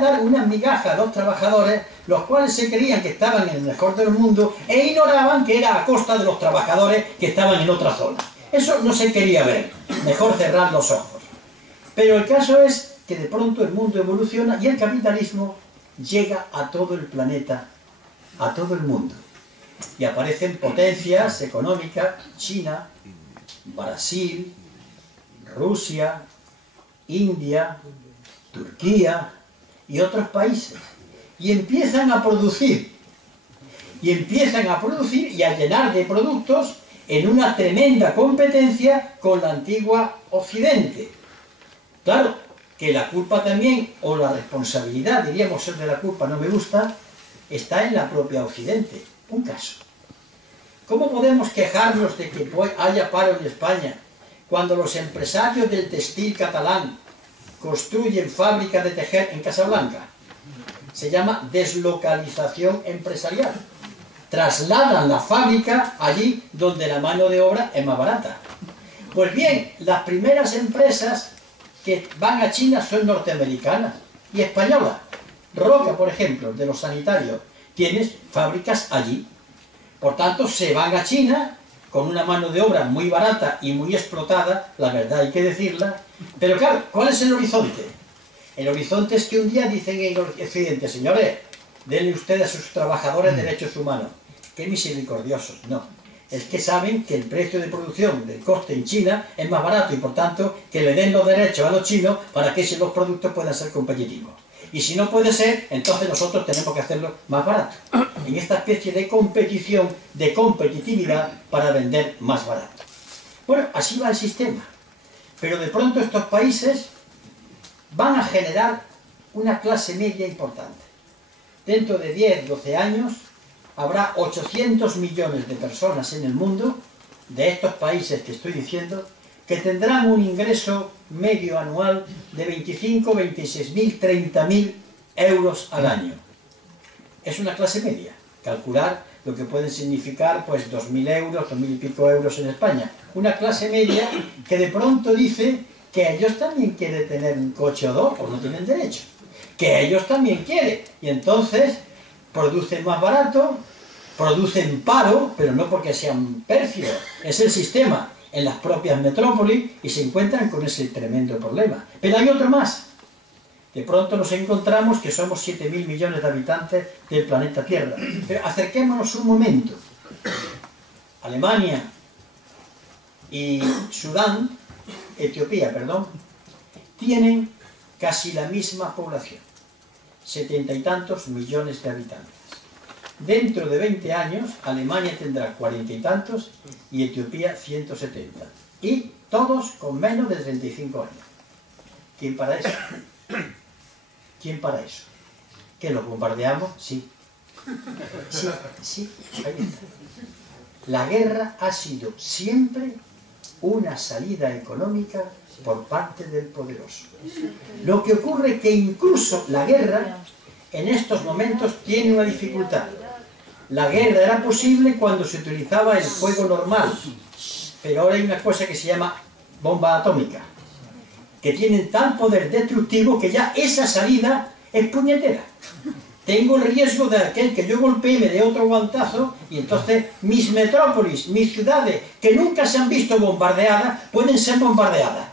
dar unas migajas a los trabajadores, los cuales se creían que estaban en el mejor del mundo e ignoraban que era a costa de los trabajadores que estaban en otra zona. Eso no se quería ver, mejor cerrar los ojos. Pero el caso es que de pronto el mundo evoluciona y el capitalismo llega a todo el planeta, a todo el mundo. Y aparecen potencias económicas, China, Brasil, Rusia, India, Turquía y otros países. Y empiezan a producir. Y a llenar de productos en una tremenda competencia con la antigua Occidente. Claro, que la culpa también, o la responsabilidad, diríamos ser de la culpa, no me gusta, está en la propia Occidente. Un caso. ¿Cómo podemos quejarnos de que haya paro en España cuando los empresarios del textil catalán construyen fábricas de tejer en Casablanca? Se llama deslocalización empresarial. Trasladan la fábrica allí donde la mano de obra es más barata. Pues bien, las primeras empresas que van a China son norteamericanas y españolas. Roca, por ejemplo, de los sanitarios, tienes fábricas allí. Por tanto, se van a China con una mano de obra muy barata y muy explotada, la verdad hay que decirla. Pero claro, ¿cuál es el horizonte? El horizonte es que un día dicen en el Occidente, señores, denle ustedes a sus trabajadores derechos humanos. ¡Qué misericordiosos! No. Es que saben que el precio de producción del coste en China es más barato y por tanto que le den los derechos a los chinos para que los productos puedan ser competitivos. Y si no puede ser, entonces nosotros tenemos que hacerlo más barato. En esta especie de competición, de competitividad para vender más barato. Bueno, así va el sistema. Pero de pronto estos países van a generar una clase media importante. Dentro de 10, 12 años habrá 800 millones de personas en el mundo, de estos países que estoy diciendo, que tendrán un ingreso medio anual de 25, 26.000, 30.000 euros al año. Es una clase media. Calcular lo que pueden significar pues 2.000 euros, 2.000 y pico euros en España. Una clase media que de pronto dice que ellos también quieren tener un coche o dos, o no tienen derecho. Que ellos también quieren. Y entonces producen más barato, producen paro, pero no porque sean pérfidos, es el sistema en las propias metrópolis y se encuentran con ese tremendo problema. Pero hay otro más. De pronto nos encontramos que somos 7.000 millones de habitantes del planeta Tierra. Pero acerquémonos un momento. Alemania y Sudán, Etiopía, perdón, tienen casi la misma población. 70 y tantos millones de habitantes. Dentro de 20 años, Alemania tendrá 40 y tantos y Etiopía 170. Y todos con menos de 35 años. ¿Quién para eso? ¿Quién para eso? ¿Que los bombardeamos? Sí. Sí, ahí está. La guerra ha sido siempre una salida económica por parte del poderoso. Lo que ocurre es que incluso la guerra en estos momentos tiene una dificultad. La guerra era posible cuando se utilizaba el fuego normal, pero ahora hay una cosa que se llama bomba atómica, que tienen tal poder destructivo que ya esa salida es puñetera. Tengo el riesgo de aquel que yo golpee me dé otro guantazo y entonces mis metrópolis, mis ciudades, que nunca se han visto bombardeadas, pueden ser bombardeadas.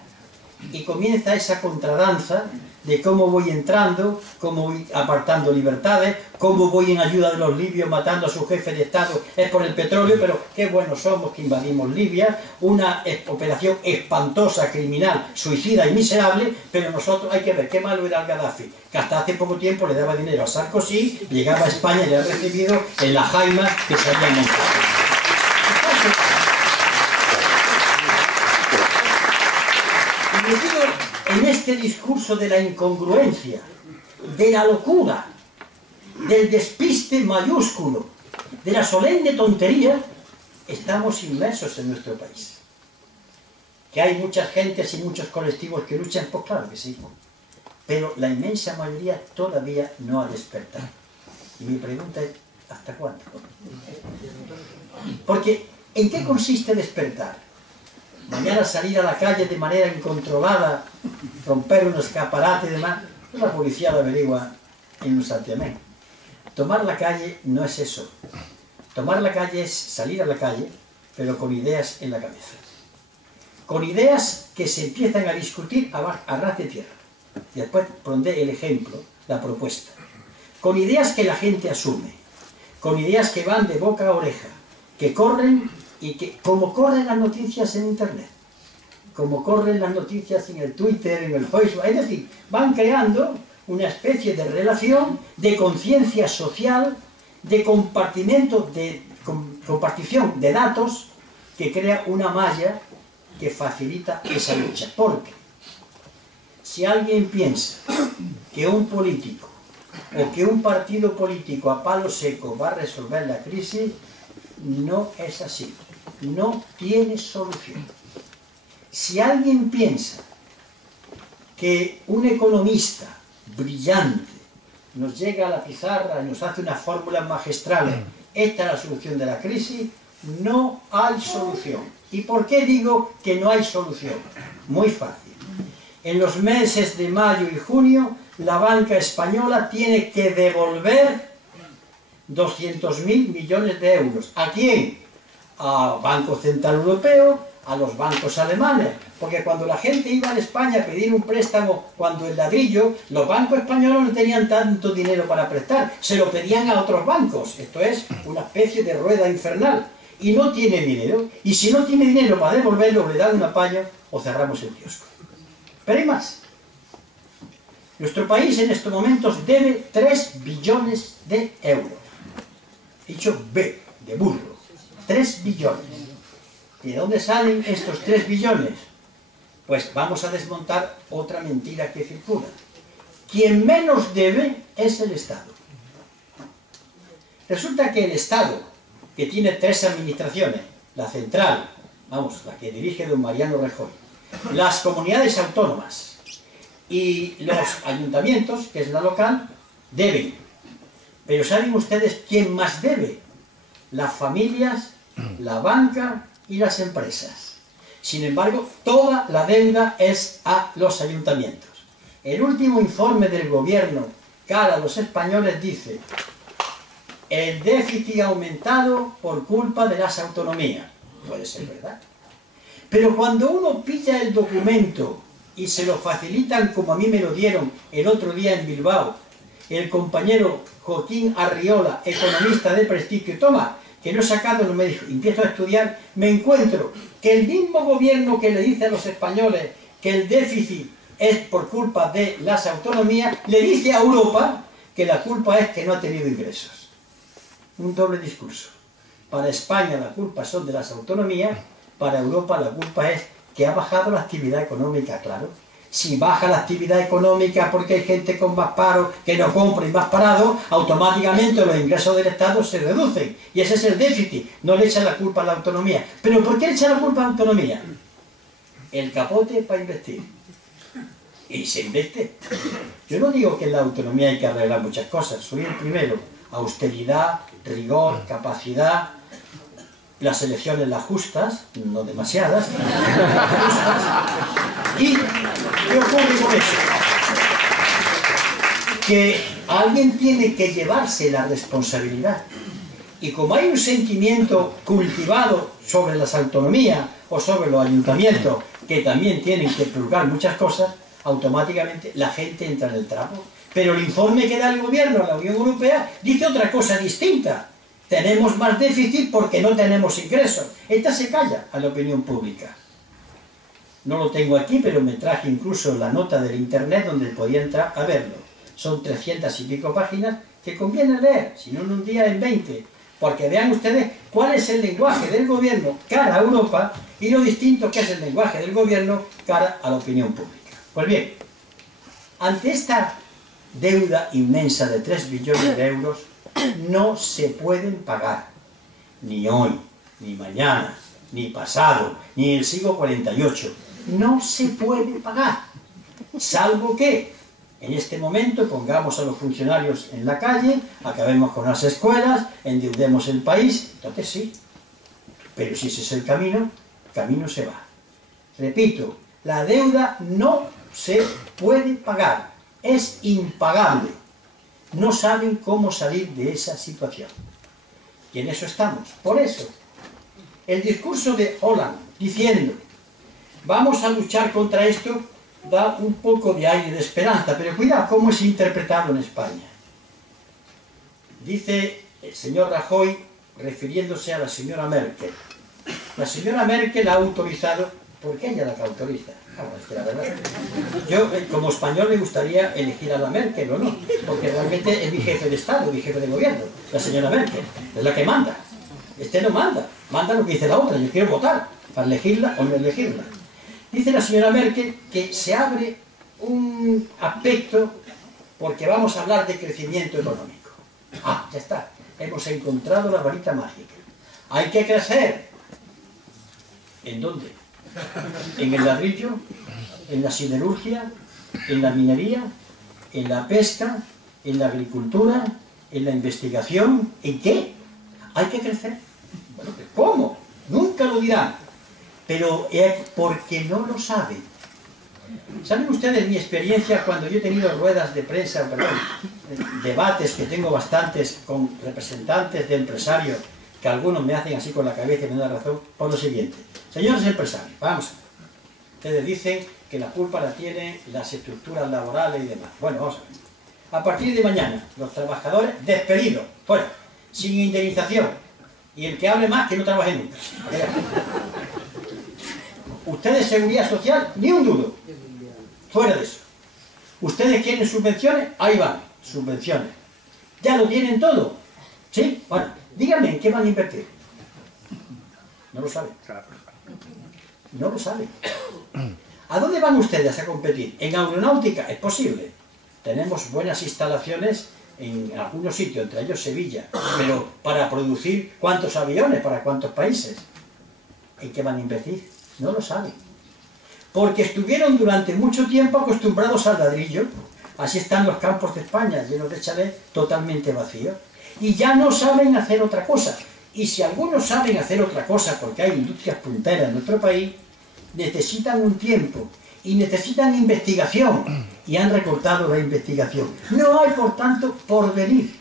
Y comienza esa contradanza de cómo voy entrando, cómo voy apartando libertades, cómo voy en ayuda de los libios matando a su jefe de Estado, es por el petróleo, pero qué buenos somos que invadimos Libia, una operación espantosa, criminal, suicida y miserable, pero nosotros hay que ver qué malo era el Gaddafi, que hasta hace poco tiempo le daba dinero a Sarkozy, llegaba a España y le ha recibido en la jaima que se había montado. Y metido en este discurso de la incongruencia, de la locura, del despiste mayúsculo, de la solemne tontería, estamos inmersos en nuestro país. ¿Que hay muchas gentes y muchos colectivos que luchan? Pues claro que sí. Pero la inmensa mayoría todavía no ha despertado. Y mi pregunta es, ¿hasta cuándo? Porque, ¿en qué consiste despertar? Mañana salir a la calle de manera incontrolada, romper un escaparate y demás. La policía lo averigua en un santiamén. Tomar la calle no es eso. Tomar la calle es salir a la calle, pero con ideas en la cabeza. Con ideas que se empiezan a discutir a ras de tierra. Y después pondré el ejemplo, la propuesta. Con ideas que la gente asume. Con ideas que van de boca a oreja. Que corren y que, como corren las noticias en Internet. Como corren las noticias en el Twitter, en el Facebook. Es decir, van creando una especie de relación de conciencia social, de compartición de datos que crea una malla que facilita esa lucha. Porque si alguien piensa que un político o que un partido político a palo seco va a resolver la crisis, no es así. No tiene solución. Si alguien piensa que un economista brillante nos llega a la pizarra y nos hace unas fórmulas magistrales, esta es la solución de la crisis, no hay solución. ¿Y por qué digo que no hay solución? Muy fácil. En los meses de mayo y junio, la banca española tiene que devolver 200.000 millones de euros. ¿A quién? Al Banco Central Europeo, a los bancos alemanes, porque cuando la gente iba a España a pedir un préstamo, cuando el ladrillo, los bancos españoles no tenían tanto dinero para prestar, se lo pedían a otros bancos. Esto es una especie de rueda infernal, y no tiene dinero, y si no tiene dinero para devolverlo, le dan una paña o cerramos el kiosco. Pero hay más. Nuestro país en estos momentos debe 3 billones de euros. He dicho B, de burro. 3 billones. ¿Y de dónde salen estos 3 billones? Pues vamos a desmontar otra mentira que circula. Quien menos debe es el Estado. Resulta que el Estado, que tiene 3 administraciones, la central, vamos, la que dirige don Mariano Rajoy, las comunidades autónomas y los ayuntamientos, que es la local, deben. Pero ¿saben ustedes quién más debe? Las familias, la banca y las empresas. Sin embargo, toda la deuda es a los ayuntamientos. El último informe del gobierno cara a los españoles dice: el déficit ha aumentado por culpa de las autonomías. Puede ser verdad. Pero cuando uno pilla el documento y se lo facilitan como a mí me lo dieron el otro día en Bilbao, el compañero Joaquín Arriola, economista de prestigio, toma, que no he sacado, no me dijo, empiezo a estudiar, me encuentro que el mismo gobierno que le dice a los españoles que el déficit es por culpa de las autonomías, le dice a Europa que la culpa es que no ha tenido ingresos. Un doble discurso. Para España la culpa son de las autonomías, para Europa la culpa es que ha bajado la actividad económica, claro. Si baja la actividad económica porque hay gente con más paro que no compra y más parado, automáticamente los ingresos del Estado se reducen. Y ese es el déficit. No le echan la culpa a la autonomía. ¿Pero por qué le echan la culpa a la autonomía? El capote para investir. Y se investe. Yo no digo que en la autonomía hay que arreglar muchas cosas. Soy el primero. Austeridad, rigor, capacidad. Las elecciones las justas, no demasiadas, justas. ¿Y qué ocurre con eso? Que alguien tiene que llevarse la responsabilidad. Y como hay un sentimiento cultivado sobre las autonomías o sobre los ayuntamientos que también tienen que purgar muchas cosas, automáticamente la gente entra en el trapo. Pero el informe que da el gobierno a la Unión Europea dice otra cosa distinta. Tenemos más déficit porque no tenemos ingresos. Esta se calla a la opinión pública. No lo tengo aquí, pero me traje incluso la nota del internet donde podía entrar a verlo. Son 300 y pico páginas que conviene leer, si no en un día en 20. Porque vean ustedes cuál es el lenguaje del gobierno cara a Europa y lo distinto que es el lenguaje del gobierno cara a la opinión pública. Pues bien, ante esta deuda inmensa de 3 billones de euros, no se pueden pagar, ni hoy, ni mañana, ni pasado, ni en el siglo 48. No se puede pagar, salvo que en este momento pongamos a los funcionarios en la calle, acabemos con las escuelas, endeudemos el país, entonces sí. Pero si ese es el camino se va. Repito, la deuda no se puede pagar. es impagable. No saben cómo salir de esa situación. Y en eso estamos. Por eso, el discurso de Hollande diciendo vamos a luchar contra esto da un poco de aire de esperanza, pero cuidado cómo es interpretado en España. Dice el señor Rajoy, refiriéndose a la señora Merkel. La señora Merkel ha autorizado, ¿por qué ella la que autoriza? Es que la verdad, yo como español me gustaría elegir a la Merkel, ¿o no? Porque realmente es mi jefe de Estado, mi jefe de gobierno, la señora Merkel, es la que manda. Este no manda, manda lo que dice la otra, yo quiero votar para elegirla o no elegirla. Dice la señora Merkel que se abre un aspecto porque vamos a hablar de crecimiento económico. Ah, ya está, hemos encontrado la varita mágica. Hay que crecer. ¿En dónde? ¿En el ladrillo? ¿En la siderurgia? ¿En la minería? ¿En la pesca? ¿En la agricultura? ¿En la investigación? ¿En qué? Hay que crecer. Bueno, ¿cómo? Nunca lo dirán. Pero es porque no lo saben. ¿Saben ustedes mi experiencia cuando yo he tenido ruedas de prensa, debates que tengo bastantes con representantes de empresarios, que algunos me hacen así con la cabeza y me dan razón, por lo siguiente? Señores empresarios, vamos a ver. Ustedes dicen que la culpa la tienen las estructuras laborales y demás. Bueno, vamos a ver. A partir de mañana, los trabajadores despedidos, fuera, sin indemnización. Y el que hable más, que no trabaje nunca. Ustedes seguridad social, ni un duro. Fuera de eso. Ustedes quieren subvenciones, ahí van, subvenciones. ¿Ya lo tienen todo? ¿Sí? Bueno, díganme, ¿en qué van a invertir? No lo saben. No lo saben. ¿A dónde van ustedes a competir? ¿En aeronáutica? Es posible. Tenemos buenas instalaciones en algunos sitios, entre ellos Sevilla. Pero para producir ¿cuántos aviones? ¿Para cuántos países? ¿En qué van a invertir? No lo saben. Porque estuvieron durante mucho tiempo acostumbrados al ladrillo. Así están los campos de España, llenos de chalés totalmente vacíos. Y ya no saben hacer otra cosa. Y si algunos saben hacer otra cosa, porque hay industrias punteras en nuestro país, necesitan un tiempo y necesitan investigación. Y han recortado la investigación. No hay, por tanto, porvenir.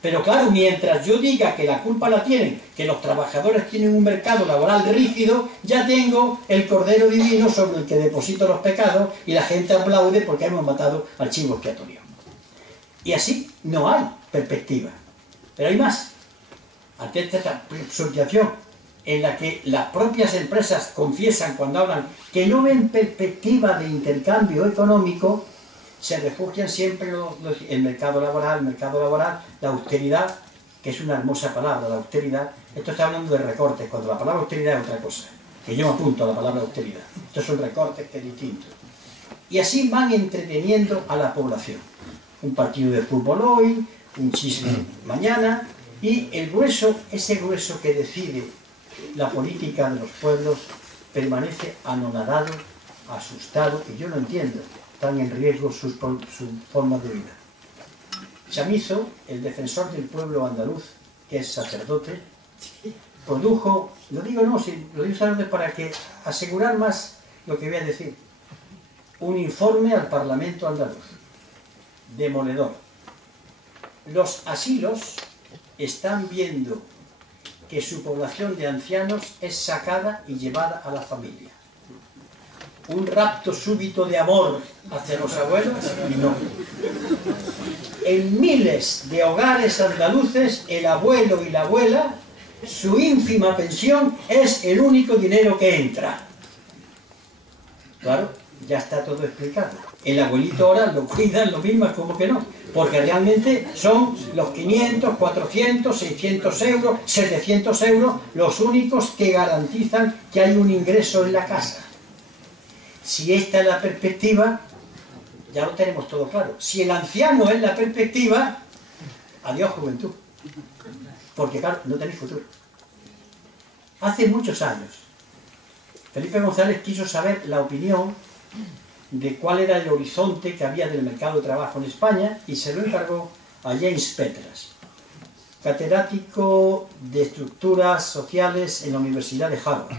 Pero claro, mientras yo diga que la culpa la tienen, que los trabajadores tienen un mercado laboral rígido, ya tengo el cordero divino sobre el que deposito los pecados y la gente aplaude porque hemos matado al chivo expiatorio. Y así no hay perspectiva. Pero hay más. Ante esta situación en la que las propias empresas confiesan cuando hablan que no ven perspectiva de intercambio económico, se refugian siempre el mercado laboral, la austeridad, que es una hermosa palabra, la austeridad. Esto está hablando de recortes, cuando la palabra austeridad es otra cosa, que yo me apunto a la palabra austeridad. Estos son recortes que es distinto. Y así van entreteniendo a la población. Un partido de fútbol hoy, un chisme mañana, y el grueso, ese grueso que decide la política de los pueblos, permanece anonadado, asustado, y yo no entiendo. Están en riesgo sus formas de vida. Chamizo, el defensor del pueblo andaluz, que es sacerdote, produjo, lo digo solamente para que asegurar más lo que voy a decir, un informe al Parlamento andaluz, demoledor. Los asilos están viendo que su población de ancianos es sacada y llevada a la familia. Un rapto súbito de amor hacia los abuelos, no. En miles de hogares andaluces, el abuelo y la abuela, su ínfima pensión es el único dinero que entra. Claro, ya está todo explicado. El abuelito ahora lo cuidan lo mismo, como que no. Porque realmente son los 500, 400, 600 euros, 700 euros los únicos que garantizan que hay un ingreso en la casa. Si esta es la perspectiva, ya lo tenemos todo claro. Si el anciano es la perspectiva, adiós juventud. Porque claro, no tenéis futuro. Hace muchos años, Felipe González quiso saber la opinión de cuál era el horizonte que había del mercado de trabajo en España y se lo encargó a James Petras, catedrático de estructuras sociales en la Universidad de Harvard.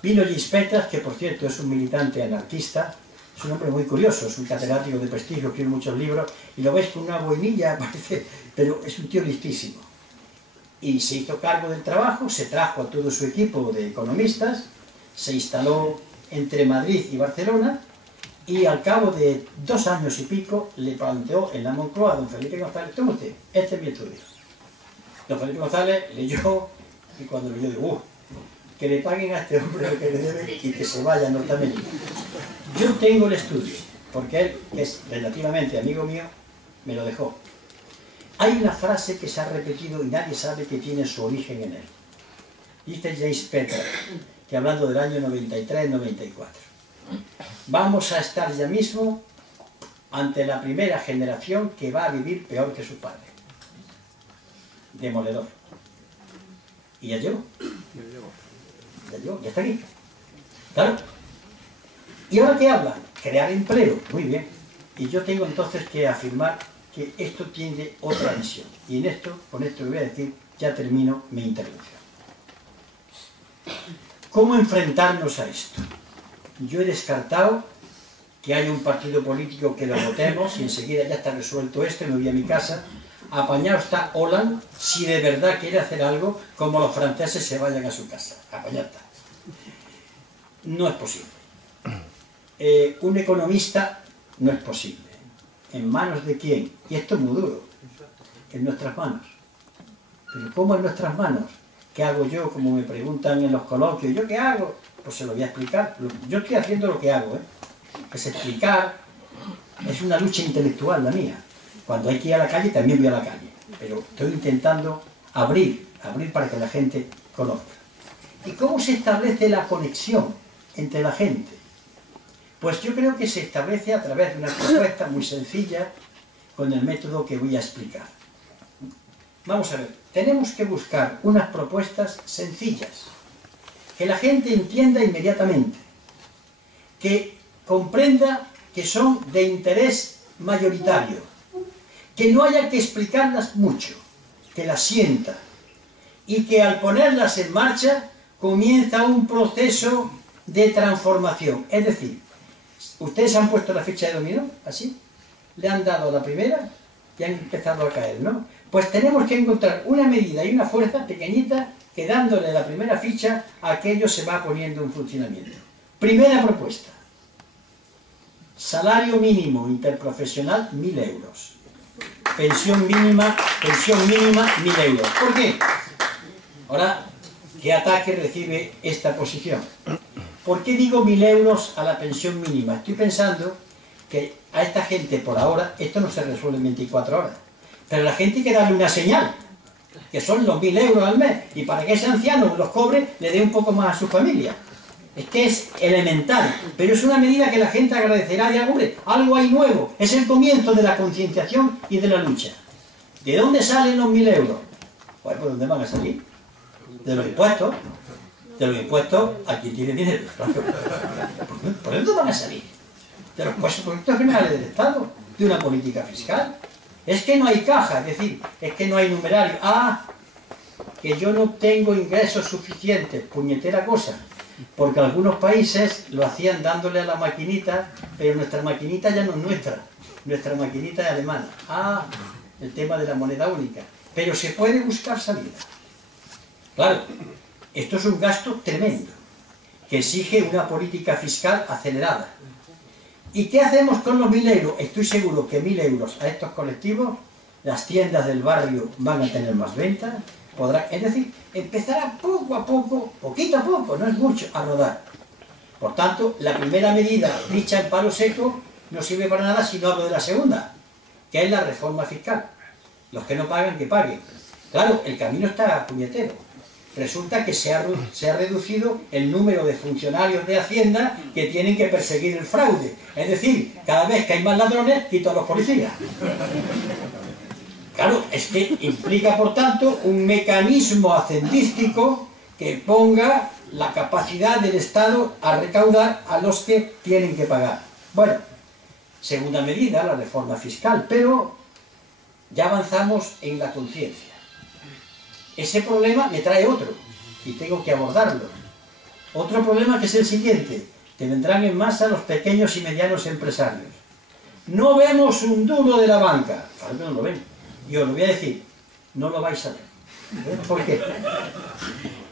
Vino James Petras, que por cierto es un militante anarquista, Es un hombre muy curioso, es un catedrático de prestigio, escribe muchos libros, y lo ves con una boinilla, parece, pero es un tío listísimo. Y se hizo cargo del trabajo, se trajo a todo su equipo de economistas, se instaló entre Madrid y Barcelona, y al cabo de 2 años y pico le planteó en la Moncloa a don Felipe González: toma usted, este es mi estudio. Don Felipe González leyó, y cuando leyó dijo: que le paguen a este hombre lo que le debe y que se vaya a Norteamérica. Yo tengo el estudio, porque él, que es relativamente amigo mío, me lo dejó. Hay una frase que se ha repetido y nadie sabe que tiene su origen en él. Dice James Petter, que hablando del año 93-94, vamos a estar ya mismo ante la primera generación que va a vivir peor que su padre. Demoledor. Y ya llegó. Ya llegó, ya está aquí. Claro. ¿Y ahora qué habla? Crear empleo. Muy bien. Y yo tengo entonces que afirmar que esto tiene otra visión. Y en esto, con esto que voy a decir, ya termino mi intervención. ¿Cómo enfrentarnos a esto? Yo he descartado que haya un partido político que lo votemos y enseguida ya está resuelto esto y me voy a mi casa. Apañado está Hollande, si de verdad quiere hacer algo, como los franceses se vayan a su casa. Apañado está. No es posible. Un economista no es posible. ¿En manos de quién? Y esto es muy duro. En nuestras manos. ¿Pero cómo en nuestras manos? ¿Qué hago yo? Como me preguntan en los coloquios, ¿yo qué hago? Pues se lo voy a explicar. Yo estoy haciendo lo que hago, es explicar. Es una lucha intelectual la mía. Cuando hay que ir a la calle, también voy a la calle. Pero estoy intentando abrir para que la gente conozca. ¿Y cómo se establece la conexión entre la gente? Pues yo creo que se establece a través de una propuesta muy sencilla con el método que voy a explicar. Vamos a ver, tenemos que buscar unas propuestas sencillas, que la gente entienda inmediatamente, que comprenda que son de interés mayoritario, que no haya que explicarlas mucho, que las sienta, y que al ponerlas en marcha comienza un proceso de transformación. Es decir, ustedes han puesto la ficha de dominó, así, le han dado la primera y han empezado a caer, ¿no? Pues tenemos que encontrar una medida y una fuerza pequeñita que dándole la primera ficha, aquello se va poniendo en funcionamiento. Primera propuesta. Salario mínimo interprofesional, 1.000 euros. Pensión mínima, 1.000 euros. ¿Por qué? Ahora, ¿qué ataque recibe esta posición? ¿Por qué digo 1.000 euros a la pensión mínima? Estoy pensando que a esta gente por ahora, esto no se resuelve en 24 horas. Pero a la gente hay que darle una señal, que son los 1.000 euros al mes, y para que ese anciano los cobre, le dé un poco más a su familia. Es que es elemental, pero es una medida que la gente agradecerá de, hombre, algo hay nuevo. Es el comienzo de la concienciación y de la lucha. ¿De dónde salen los 1.000 euros? Pues ¿por dónde van a salir? De los impuestos. De los impuestos a quien tiene dinero. ¿Por dónde van a salir? De los presupuestos generales del Estado, de una política fiscal. Es que no hay caja, es decir, es que no hay numerario. Ah, que yo no tengo ingresos suficientes, puñetera cosa. Porque algunos países lo hacían dándole a la maquinita, pero nuestra maquinita ya no es nuestra. Nuestra maquinita es alemana. Ah, el tema de la moneda única. Pero se puede buscar salida. Claro, esto es un gasto tremendo, que exige una política fiscal acelerada. ¿Y qué hacemos con los 1.000 euros? Estoy seguro que 1.000 euros a estos colectivos, las tiendas del barrio van a tener más ventas, es decir, empezará poco a poco, poquito a poco, no es mucho, a rodar. Por tanto, la primera medida dicha en palo seco no sirve para nada si no hablo de la segunda, que es la reforma fiscal. Los que no pagan, que paguen. Claro, el camino está puñetero. Resulta que se ha reducido el número de funcionarios de Hacienda que tienen que perseguir el fraude. Es decir, cada vez que hay más ladrones, quito a los policías. Claro, es que implica, por tanto, un mecanismo hacendístico que ponga la capacidad del Estado a recaudar a los que tienen que pagar. Bueno, segunda medida, la reforma fiscal, pero ya avanzamos en la conciencia. Ese problema me trae otro, y tengo que abordarlo. Otro problema que es el siguiente. que vendrán en masa los pequeños y medianos empresarios. No vemos un duro de la banca. Claro que no lo ven. Y os lo voy a decir, no lo vais a ver. ¿Por qué?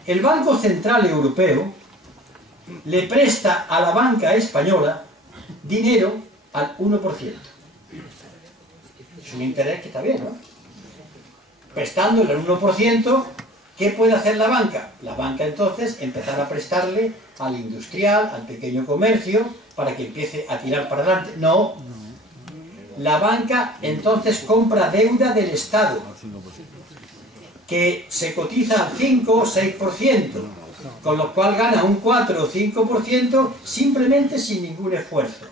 El Banco Central Europeo le presta a la banca española dinero al 1%. Es un interés que está bien, ¿no? Prestándole el 1%, ¿qué puede hacer la banca? La banca entonces empezar a prestarle al industrial, al pequeño comercio, para que empiece a tirar para adelante. No. La banca entonces compra deuda del Estado, que se cotiza al 5 o 6%, con lo cual gana un 4 o 5% simplemente sin ningún esfuerzo.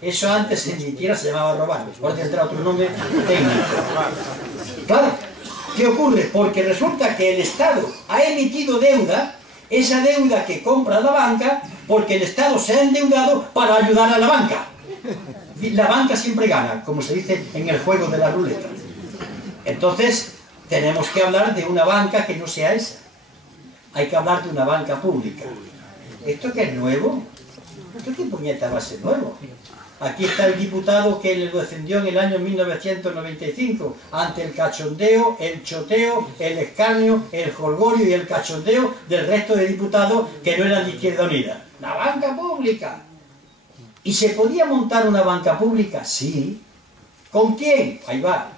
Eso antes ni siquiera se llamaba robar, ahora tendrá otro nombre técnico. Claro, ¿qué ocurre? Porque resulta que el Estado ha emitido deuda, esa deuda que compra la banca, porque el Estado se ha endeudado para ayudar a la banca. La banca siempre gana, como se dice en el juego de la ruleta. Entonces, tenemos que hablar de una banca que no sea esa. Hay que hablar de una banca pública. ¿Esto qué es nuevo? ¿Esto qué puñeta va a ser nuevo? Aquí está el diputado que lo defendió en el año 1995 ante el cachondeo, el choteo, el escarnio, el jolgorio y el cachondeo del resto de diputados que no eran de Izquierda Unida. ¡La banca pública! ¿Y se podía montar una banca pública? Sí. ¿Con quién? Ahí va.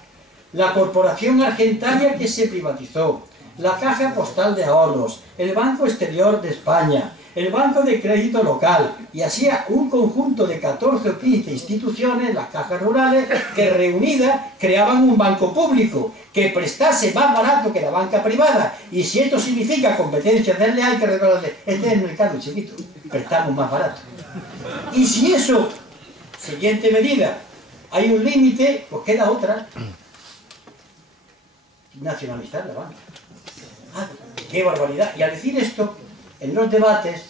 La Corporación Argentaria, que se privatizó, la Caja Postal de Ahorros, el Banco Exterior de España, el Banco de Crédito Local, y así un conjunto de 14 o 15 instituciones, las cajas rurales, que reunidas creaban un banco público, que prestase más barato que la banca privada. Y si esto significa competencia desleal, hay que recordarle, este es el mercado, chiquito, prestamos más barato. Y si eso, siguiente medida, hay un límite, pues queda otra: nacionalizar la banca. ¡Ah, qué barbaridad! Y al decir esto, en los debates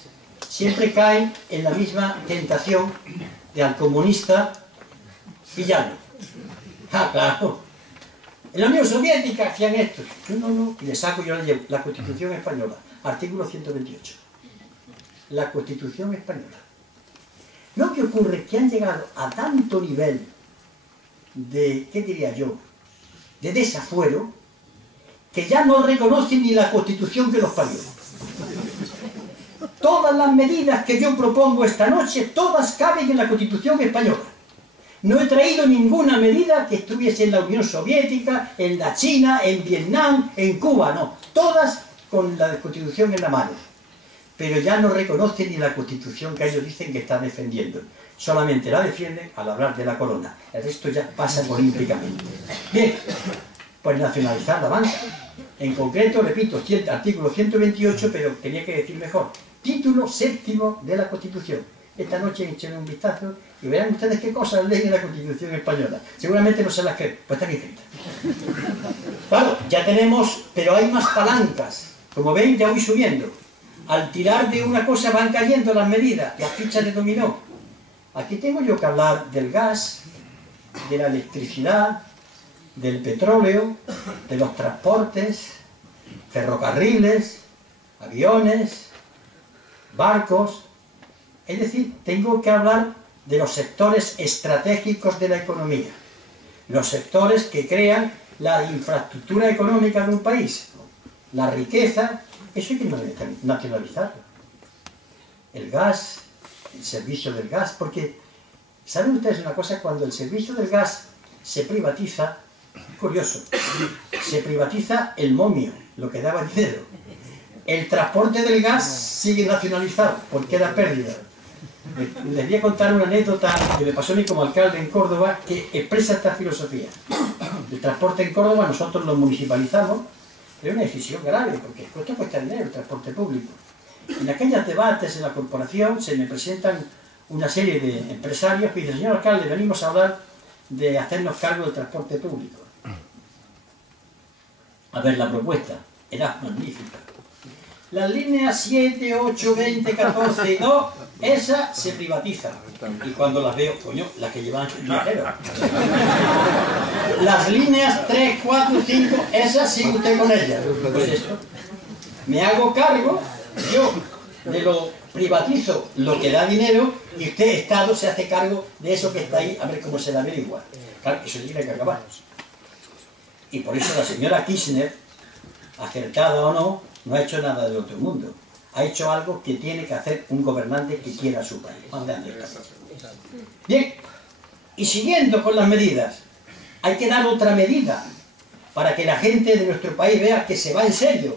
siempre caen en la misma tentación de al comunista villano. ¡Ah, claro! En la Unión Soviética hacían esto. No, y le saco yo la Constitución Española, artículo 128. La Constitución Española. Lo que ocurre es que han llegado a tanto nivel de, ¿qué diría yo?, de desafuero, que ya no reconocen ni la Constitución que los parió. Todas las medidas que yo propongo esta noche, todas caben en la Constitución Española. No he traído ninguna medida que estuviese en la Unión Soviética, en la China, en Vietnam, en Cuba, no. Todas con la Constitución en la mano. Pero ya no reconocen ni la Constitución que ellos dicen que están defendiendo. Solamente la defienden al hablar de la corona. El resto ya pasa olímpicamente. Bien, pues nacionalizar la banca. En concreto, repito, artículo 128, pero tenía que decir mejor. Título séptimo de la Constitución. Esta noche echen un vistazo y verán ustedes qué cosas leen en la Constitución Española. Seguramente no se las creen, pues están escritas. Claro, ya tenemos, pero hay más palancas. Como ven, ya voy subiendo. Al tirar de una cosa van cayendo las medidas, las fichas de dominó. Aquí tengo yo que hablar del gas, de la electricidad, del petróleo, de los transportes, ferrocarriles, aviones, barcos. Es decir, tengo que hablar de los sectores estratégicos de la economía, los sectores que crean la infraestructura económica de un país, la riqueza. Eso hay que nacionalizarlo. El gas, el servicio del gas, porque ¿saben ustedes una cosa? Cuando el servicio del gas se privatiza, curioso, se privatiza el momio, lo que daba dinero. El transporte del gas sigue nacionalizado, porque era pérdida. Les voy a contar una anécdota que me pasó a mí como alcalde en Córdoba, que expresa esta filosofía. El transporte en Córdoba nosotros lo municipalizamos, pero es una decisión grave, porque esto cuesta dinero, el transporte público. En aquellos debates en la corporación se me presentan una serie de empresarios que dicen: señor alcalde, venimos a hablar de hacernos cargo del transporte público. A ver, la propuesta era magnífica. Las líneas 7, 8, 20, 14 y 2, esas se privatizan. Y cuando las veo, coño, las que llevan viajeros. Las líneas 3, 4, 5, esas sigue usted con ellas. Pues esto. Me hago cargo yo de lo privatizo lo que da dinero y usted, Estado, se hace cargo de eso que está ahí, a ver cómo se la averigua. Claro, eso tiene que acabar. Y por eso la señora Kirchner, acertada o no, no ha hecho nada del otro mundo. Ha hecho algo que tiene que hacer un gobernante que quiera a su país. Bien, y siguiendo con las medidas, hay que dar otra medida para que la gente de nuestro país vea que se va en serio.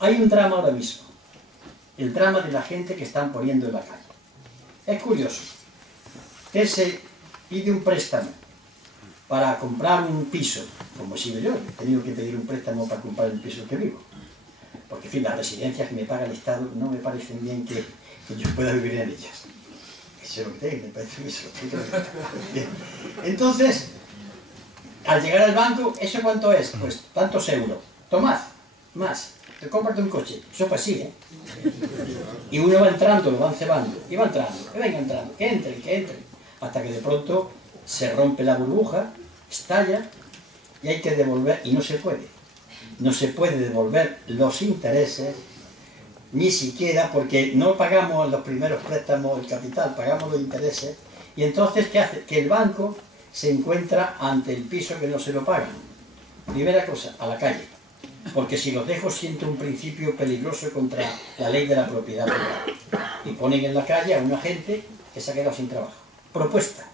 Hay un drama ahora mismo, el drama de la gente que están poniendo en la calle. Es curioso, que se pide un préstamo para comprar un piso, como he sido yo, he tenido que pedir un préstamo para comprar el piso que vivo. Porque, en fin, las residencias que me paga el Estado no me parecen bien que yo pueda vivir en ellas. Eso es lo que tengo, me parece eso. Bien. Entonces, al llegar al banco, ¿eso cuánto es? Pues tantos euros. Tomad, más. Te cómprate un coche. Eso pues sí, ¿eh? Y uno va entrando, lo van cebando. Y va entrando, que venga entrando, que entre. Hasta que de pronto se rompe la burbuja, estalla, y hay que devolver, y no se puede. No se puede devolver los intereses, ni siquiera, porque no pagamos los primeros préstamos, el capital, pagamos los intereses, y entonces, ¿qué hace? Que el banco se encuentra ante el piso que no se lo pagan. Primera cosa, a la calle, porque si los dejo siento un principio peligroso contra la ley de la propiedad privada. Y ponen en la calle a una gente que se ha quedado sin trabajo. Propuesta.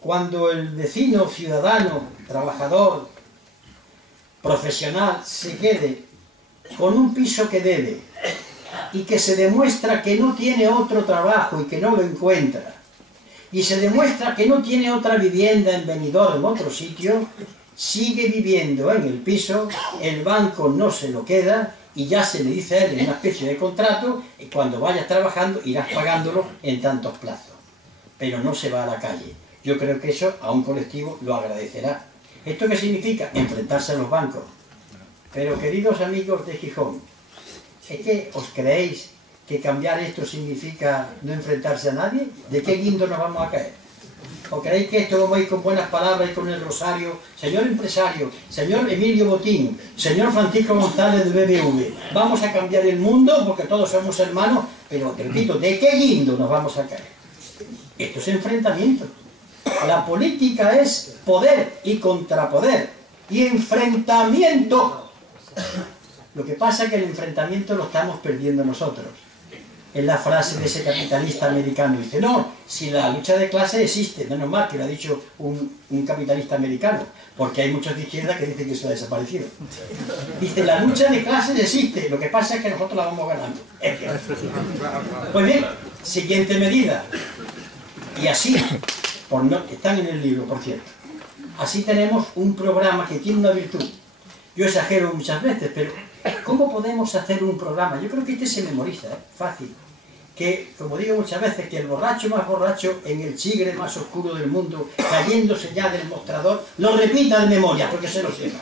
Cuando el vecino, ciudadano, trabajador, profesional, se quede con un piso que debe y que se demuestra que no tiene otro trabajo y que no lo encuentra, y se demuestra que no tiene otra vivienda en Benidorm o en otro sitio, sigue viviendo en el piso, el banco no se lo queda y ya se le dice a él en una especie de contrato, y cuando vayas trabajando irás pagándolo en tantos plazos, pero no se va a la calle. Yo creo que eso a un colectivo lo agradecerá. ¿Esto qué significa? Enfrentarse a los bancos. Pero, queridos amigos de Gijón, ¿es que os creéis que cambiar esto significa no enfrentarse a nadie? ¿De qué guindo nos vamos a caer? ¿O creéis que esto, como ir con buenas palabras y con el rosario, señor empresario, señor Emilio Botín, señor Francisco González de BBV, vamos a cambiar el mundo porque todos somos hermanos? Pero, te repito, ¿de qué guindo nos vamos a caer? Esto es enfrentamiento. La política es poder y contrapoder y enfrentamiento. Lo que pasa es que el enfrentamiento lo estamos perdiendo nosotros. Es la frase de ese capitalista americano. Dice, no, si la lucha de clase existe, menos mal que lo ha dicho un capitalista americano, porque hay muchos de izquierda que dicen que eso ha desaparecido. Dice, la lucha de clases existe, lo que pasa es que nosotros la vamos ganando. Pues bien, siguiente medida. Y así, están en el libro, por cierto. Así tenemos un programa que tiene una virtud. Yo exagero muchas veces, pero ¿cómo podemos hacer un programa? Yo creo que este se memoriza, fácil. Que, como digo muchas veces, que el borracho más borracho en el chigre más oscuro del mundo, cayéndose ya del mostrador, lo repita de memoria, porque se lo sepa.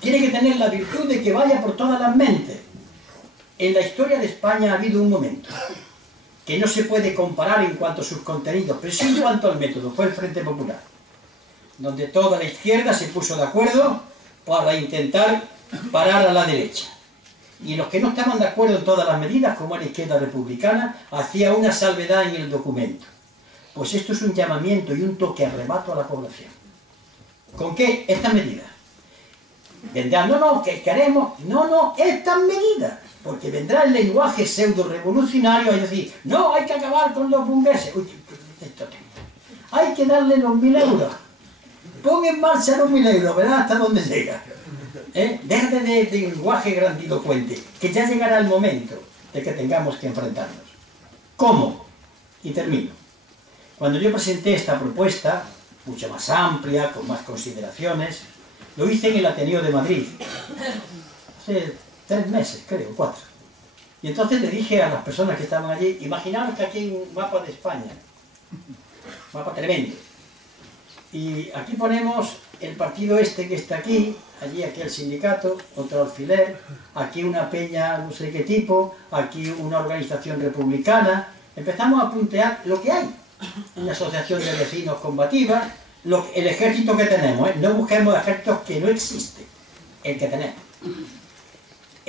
Tiene que tener la virtud de que vaya por todas las mentes. En la historia de España ha habido un momento que no se puede comparar en cuanto a sus contenidos, pero sí en cuanto al método, fue el Frente Popular, donde toda la izquierda se puso de acuerdo para intentar parar a la derecha. Y los que no estaban de acuerdo en todas las medidas, como la izquierda republicana, hacía una salvedad en el documento. Pues esto es un llamamiento y un toque arrebato a la población. ¿Con qué? Estas medidas. Vendrán, no, que queremos, no, estas medidas. Porque vendrá el lenguaje pseudo-revolucionario a decir, no, hay que acabar con los burgueses. Uy, hay que darle los 1000 euros. Pon en marcha los 1000 euros, verás hasta dónde llega. Déjate de lenguaje grandilocuente, que ya llegará el momento de que tengamos que enfrentarnos. ¿Cómo? Y termino. Cuando yo presenté esta propuesta, mucho más amplia, con más consideraciones, lo hice en el Ateneo de Madrid, hace 3 meses, creo, 4. Y entonces le dije a las personas que estaban allí, imaginaos que aquí hay un mapa de España, un mapa tremendo. Y aquí ponemos el partido este que está aquí, allí aquí el sindicato, otro alfiler, aquí una peña no sé qué tipo, aquí una organización republicana. Empezamos a puntear lo que hay. Una asociación de vecinos combativa, el ejército que tenemos, no busquemos ejércitos que no existen, el que tenemos.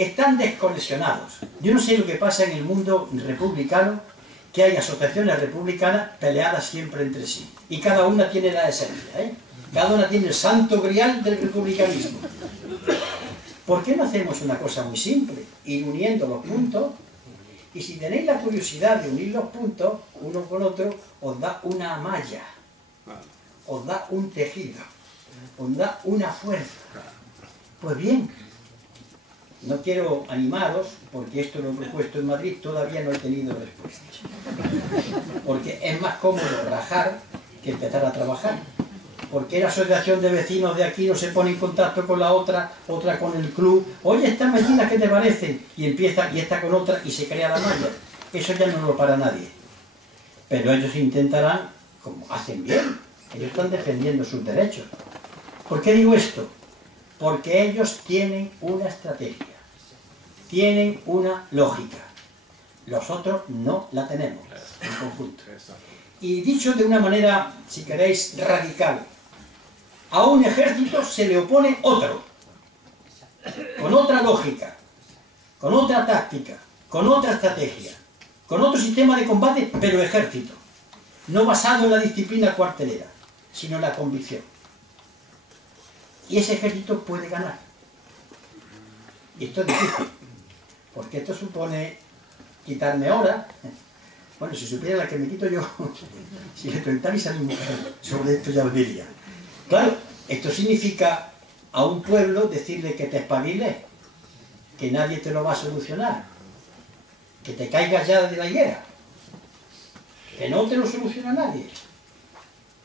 están desconexionados. Yo no sé lo que pasa en el mundo republicano, que hay asociaciones republicanas peleadas siempre entre sí. Y cada una tiene la esencia, ¿eh? Cada una tiene el santo grial del republicanismo. ¿Por qué no hacemos una cosa muy simple? Ir uniendo los puntos, y si tenéis la curiosidad de unir los puntos, uno con otro, os da una malla, os da un tejido, os da una fuerza. Pues bien, no quiero animaros, porque esto lo he propuesto en Madrid, todavía no he tenido respuesta. Porque es más cómodo rajar que empezar a trabajar. Porque la asociación de vecinos de aquí no se pone en contacto con la otra, otra con el club. Oye, estas vecinas, ¿qué te parecen? Y empieza, y esta con otra, y se crea la malla. Eso ya no lo para nadie. Pero ellos intentarán, como hacen bien, ellos están defendiendo sus derechos. ¿Por qué digo esto? Porque ellos tienen una estrategia, tienen una lógica. Los otros no la tenemos en conjunto. Y dicho de una manera, si queréis, radical, a un ejército se le opone otro, con otra lógica, con otra táctica, con otra estrategia, con otro sistema de combate, pero ejército, no basado en la disciplina cuartelera, sino en la convicción. Y ese ejército puede ganar. Y esto es difícil, porque esto supone quitarme horas. Bueno, si supiera la que me quito yo, si le preguntáis a mi mujer sobre esto ya os diría. Claro, esto significa a un pueblo decirle que te espabiles, que nadie te lo va a solucionar, que te caigas ya de la higuera, que no te lo soluciona nadie.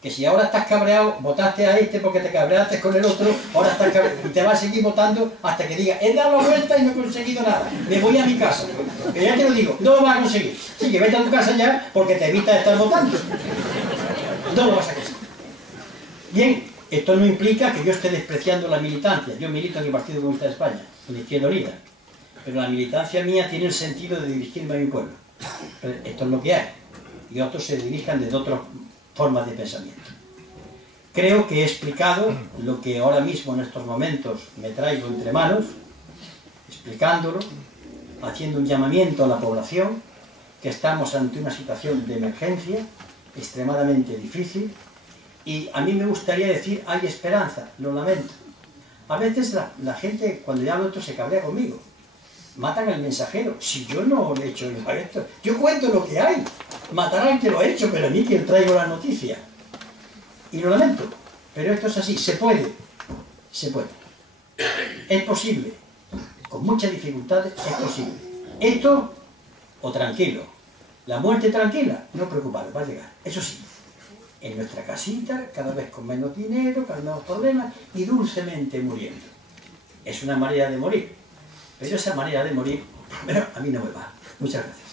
Que si ahora estás cabreado, votaste a este porque te cabreaste con el otro, ahora estás cabreado, y te vas a seguir votando hasta que diga, he dado la vuelta y no he conseguido nada, me voy a mi casa. Que ya te lo digo, no lo vas a conseguir. Sí, que vete a tu casa ya porque te evita estar votando. No lo vas a conseguir. Bien, esto no implica que yo esté despreciando la militancia. Yo milito en el Partido Comunista de España, en la Izquierda Unida. Pero la militancia mía tiene el sentido de dirigirme a mi pueblo. Pero esto es lo que hay. Y otros se dirijan desde otras formas de pensamiento. Creo que he explicado lo que ahora mismo en estos momentos me traigo entre manos, explicándolo, haciendo un llamamiento a la población, que estamos ante una situación de emergencia extremadamente difícil, y a mí me gustaría decir, hay esperanza, lo lamento. A veces la gente, cuando yo hablo esto, se cabrea conmigo. Matan al mensajero. Si yo no le he hecho esto, yo cuento lo que hay. Matarán al que lo ha hecho, pero a mí quien traigo la noticia. Y lo lamento, pero esto es así, se puede. Se puede. Es posible. Con muchas dificultades es posible. Esto, o tranquilo. La muerte tranquila, no preocuparos, va a llegar. Eso sí, en nuestra casita, cada vez con menos dinero, con menos problemas, y dulcemente muriendo. Es una manera de morir. Pero esa manera de morir, bueno, a mí no me va. Muchas gracias.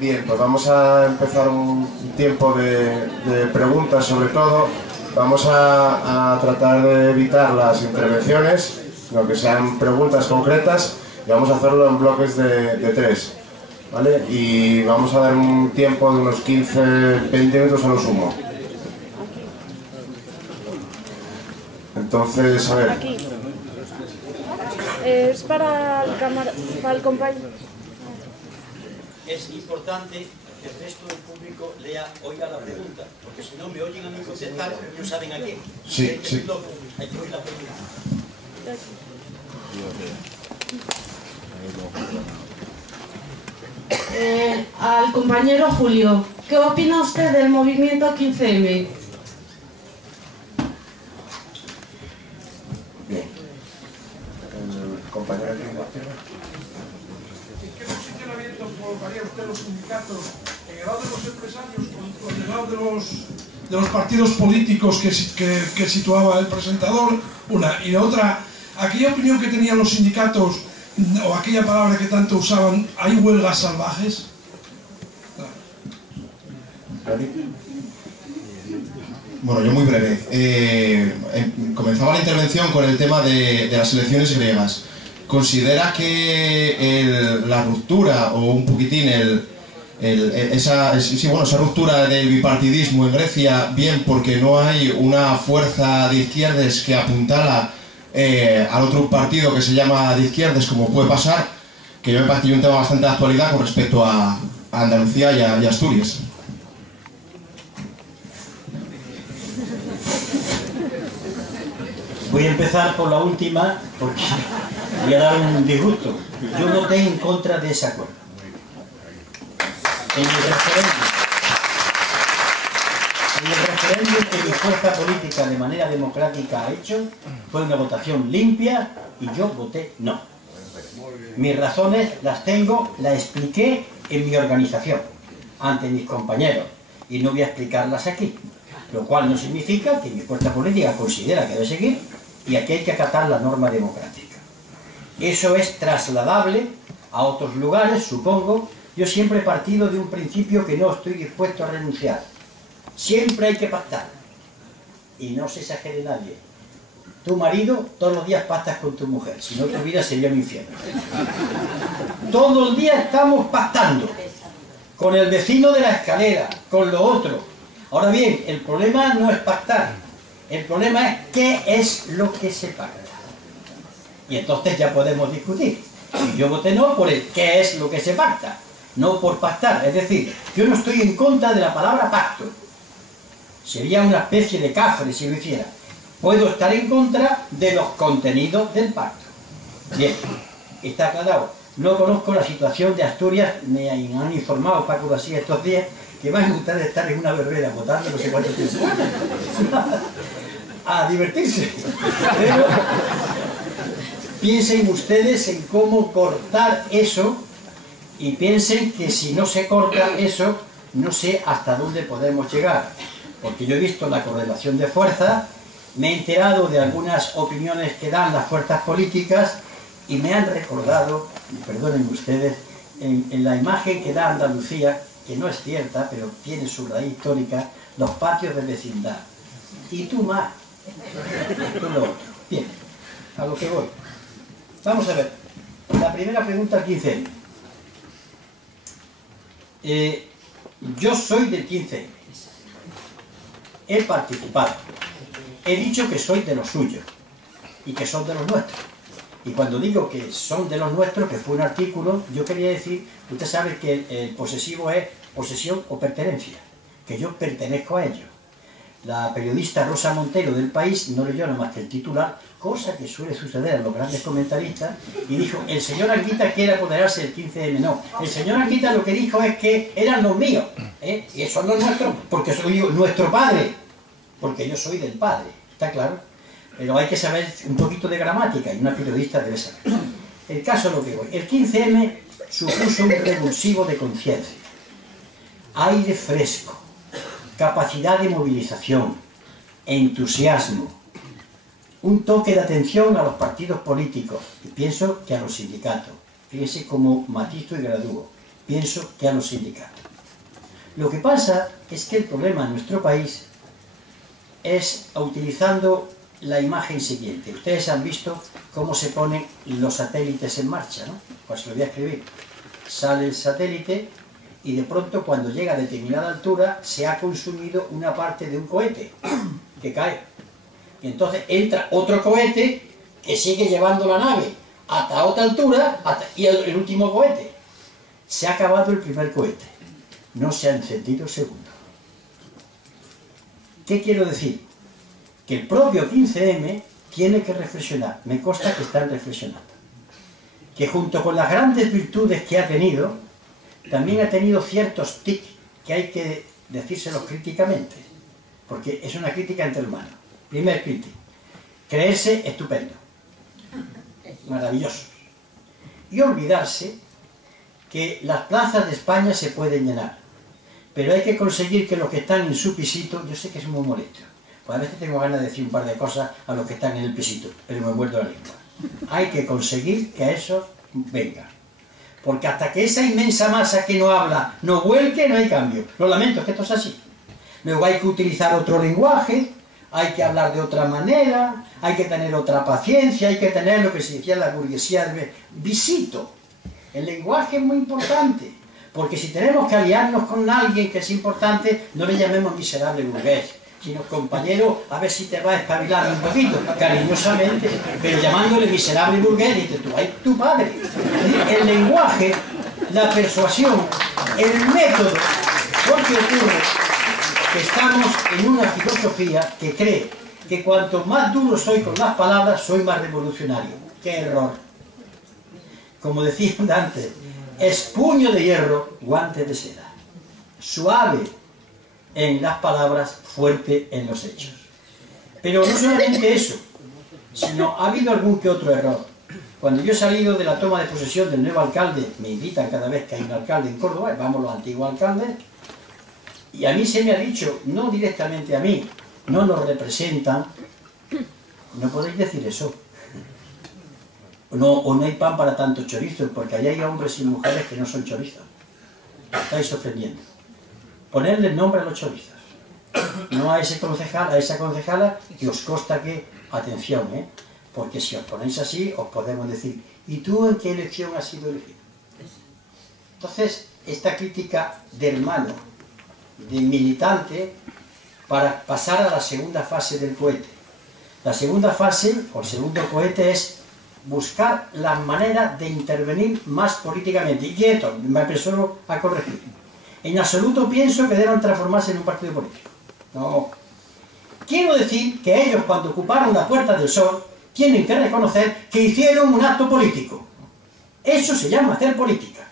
Bien, pues vamos a empezar un tiempo de preguntas sobre todo. Vamos a tratar de evitar las intervenciones, sino que sean preguntas concretas, y vamos a hacerlo en bloques de 3, ¿vale? Y vamos a dar un tiempo de unos 15-20 minutos a lo sumo. Entonces, a ver. Aquí. Es para el compañero. Es importante que el resto del público oiga la pregunta, porque si no me oyen a mí contestar, no saben a qué. Sí, sí. Hay que oír la pregunta. Al compañero Julio, ¿qué opina usted del movimiento 15M? Bien. El compañero que ¿Qué posicionamiento colocaría usted los sindicatos en el lado de los empresarios con el lado de los partidos políticos que situaba el presentador, una. Y otra, aquella opinión que tenían los sindicatos, o aquella palabra que tanto usaban, ¿hay huelgas salvajes? Bueno, yo muy breve. Comenzaba la intervención con el tema de las elecciones griegas. ¿Considera que la ruptura, o un poquitín esa ruptura del bipartidismo en Grecia, bien porque no hay una fuerza de izquierdas que apuntala al otro partido que se llama de izquierdas, como puede pasar, que yo me parece un tema bastante de actualidad con respecto a Andalucía y a Asturias? Voy a empezar por la última, porque voy a dar un disgusto. Yo voté en contra de ese acuerdo. En el referéndum que mi fuerza política de manera democrática ha hecho, fue una votación limpia y yo voté no. Mis razones las tengo, las expliqué en mi organización, ante mis compañeros, y no voy a explicarlas aquí. Lo cual no significa que mi fuerza política considera que debe seguir, y aquí hay que acatar la norma democrática. Eso es trasladable a otros lugares, supongo. Yo siempre he partido de un principio que no estoy dispuesto a renunciar. Siempre hay que pactar. Y no se exagere nadie. Tu marido, todos los días pactas con tu mujer, si no tu vida sería un infierno. Todo el día estamos pactando. Con el vecino de la escalera, con lo otro. Ahora bien, el problema no es pactar. El problema es qué es lo que se pacta. Y entonces ya podemos discutir. Y yo voté no por el qué es lo que se pacta, no por pactar. Es decir, yo no estoy en contra de la palabra pacto. Sería una especie de cafre si lo hiciera. Puedo estar en contra de los contenidos del pacto. Bien, está aclarado. No conozco la situación de Asturias, me han informado Paco García estos días, que van a gustar de estar en una verbena votando no sé cuánto tiempo. A divertirse. Pero piensen ustedes en cómo cortar eso, y piensen que si no se corta eso, no sé hasta dónde podemos llegar. Porque yo he visto la correlación de fuerzas, me he enterado de algunas opiniones que dan las fuerzas políticas y me han recordado, perdonen ustedes, en la imagen que da Andalucía, que no es cierta, pero tiene su raíz histórica, los patios de vecindad. Y tú más, tú lo otro. Bien, a lo que voy. Vamos a ver, la primera pregunta al 15M. Yo soy del 15M. He participado. He dicho que soy de los suyos y que son de los nuestros. Y cuando digo que son de los nuestros, que fue un artículo, yo quería decir, usted sabe que el posesivo es posesión o pertenencia, que yo pertenezco a ellos. La periodista Rosa Montero del País no leyó nada más que el titular, cosa que suele suceder a los grandes comentaristas, y dijo, el señor Anguita quiere apoderarse del 15M. No, el señor Anguita lo que dijo es que eran los míos, y son los nuestros, porque soy nuestro padre, porque yo soy del padre, ¿está claro? Pero hay que saber un poquito de gramática, y una periodista debe saber. El caso es lo que voy. El 15M supuso un revulsivo de conciencia, aire fresco, capacidad de movilización, entusiasmo, un toque de atención a los partidos políticos, y pienso que a los sindicatos. Fíjese cómo matizo y gradúo. Pienso que a los sindicatos. Lo que pasa es que el problema en nuestro país es utilizando la imagen siguiente. Ustedes han visto cómo se ponen los satélites en marcha, ¿no? Pues lo voy a escribir. Sale el satélite y de pronto cuando llega a determinada altura se ha consumido una parte de un cohete que cae. Y entonces entra otro cohete que sigue llevando la nave hasta otra altura y el último cohete. Se ha acabado el primer cohete. No se ha encendido el segundo. ¿Qué quiero decir? Que el propio 15M tiene que reflexionar, me consta que están reflexionando, que junto con las grandes virtudes que ha tenido, también ha tenido ciertos tics que hay que decírselos críticamente, porque es una crítica entre hermanos. Primer crítico, creerse estupendo, maravilloso, y olvidarse que las plazas de España se pueden llenar, pero hay que conseguir que los que están en su pisito, yo sé que es muy molesto, pues a veces tengo ganas de decir un par de cosas a los que están en el pisito, pero me muerdo la lengua. Hay que conseguir que esos vengan. Porque hasta que esa inmensa masa que no habla no vuelque, no hay cambio. Lo lamento, es que esto es así. Luego hay que utilizar otro lenguaje, hay que hablar de otra manera, hay que tener otra paciencia, hay que tener lo que se decía en la burguesía de visito. El lenguaje es muy importante, porque si tenemos que aliarnos con alguien que es importante, no le llamemos miserable burgués, sino compañero, a ver si te vas a espabilar un poquito, cariñosamente, pero llamándole miserable burgués, dices tú, ¡ay, tu padre! El lenguaje, la persuasión, el método, porque ocurre que estamos en una filosofía que cree que cuanto más duro soy con las palabras, soy más revolucionario. ¡Qué error! Como decían antes, es puño de hierro, guante de seda. Suave en las palabras, fuerte en los hechos. Pero no solamente eso, sino ha habido algún que otro error. Cuando yo he salido de la toma de posesión del nuevo alcalde, me invitan cada vez que hay un alcalde en Córdoba, vamos los antiguos alcaldes, y a mí se me ha dicho, no directamente a mí, no nos representan, no podéis decir eso. No, o no hay pan para tantos chorizos, porque allá hay hombres y mujeres que no son chorizos. Estáis ofendiendo. Ponerle el nombre a los chorizos. No a ese concejal, a esa concejala, que os consta que, atención, porque si os ponéis así, os podemos decir, ¿y tú en qué elección has sido elegido? Entonces, esta crítica de hermano, de militante, para pasar a la segunda fase del cohete. La segunda fase, o el segundo cohete, es buscar las maneras de intervenir más políticamente. Y esto, me apresuro a corregir. En absoluto pienso que deban transformarse en un partido político. No. Quiero decir que ellos, cuando ocuparon la Puerta del Sol, tienen que reconocer que hicieron un acto político. Eso se llama hacer política.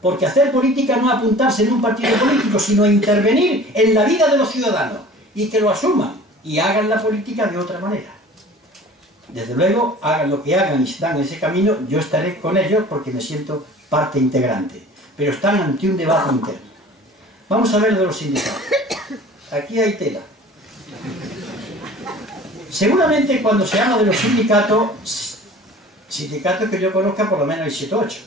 Porque hacer política no es apuntarse en un partido político, sino intervenir en la vida de los ciudadanos y que lo asuman y hagan la política de otra manera. Desde luego, hagan lo que hagan y están en ese camino, yo estaré con ellos porque me siento parte integrante. Pero están ante un debate interno. Vamos a ver de los sindicatos. Aquí hay tela. Seguramente cuando se habla de los sindicatos que yo conozca por lo menos hay 7 o 8.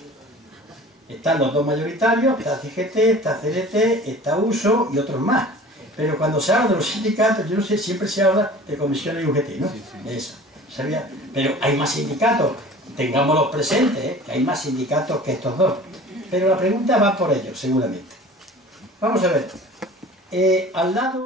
Están los dos mayoritarios, está CGT, está CDT, está USO y otros más. Pero cuando se habla de los sindicatos, yo no sé, siempre se habla de comisiones y UGT, ¿no? Eso. ¿Sabía? Pero hay más sindicatos, tengámoslos presentes, que hay más sindicatos que estos dos. Pero la pregunta va por ellos, seguramente. Vamos a ver. Al lado...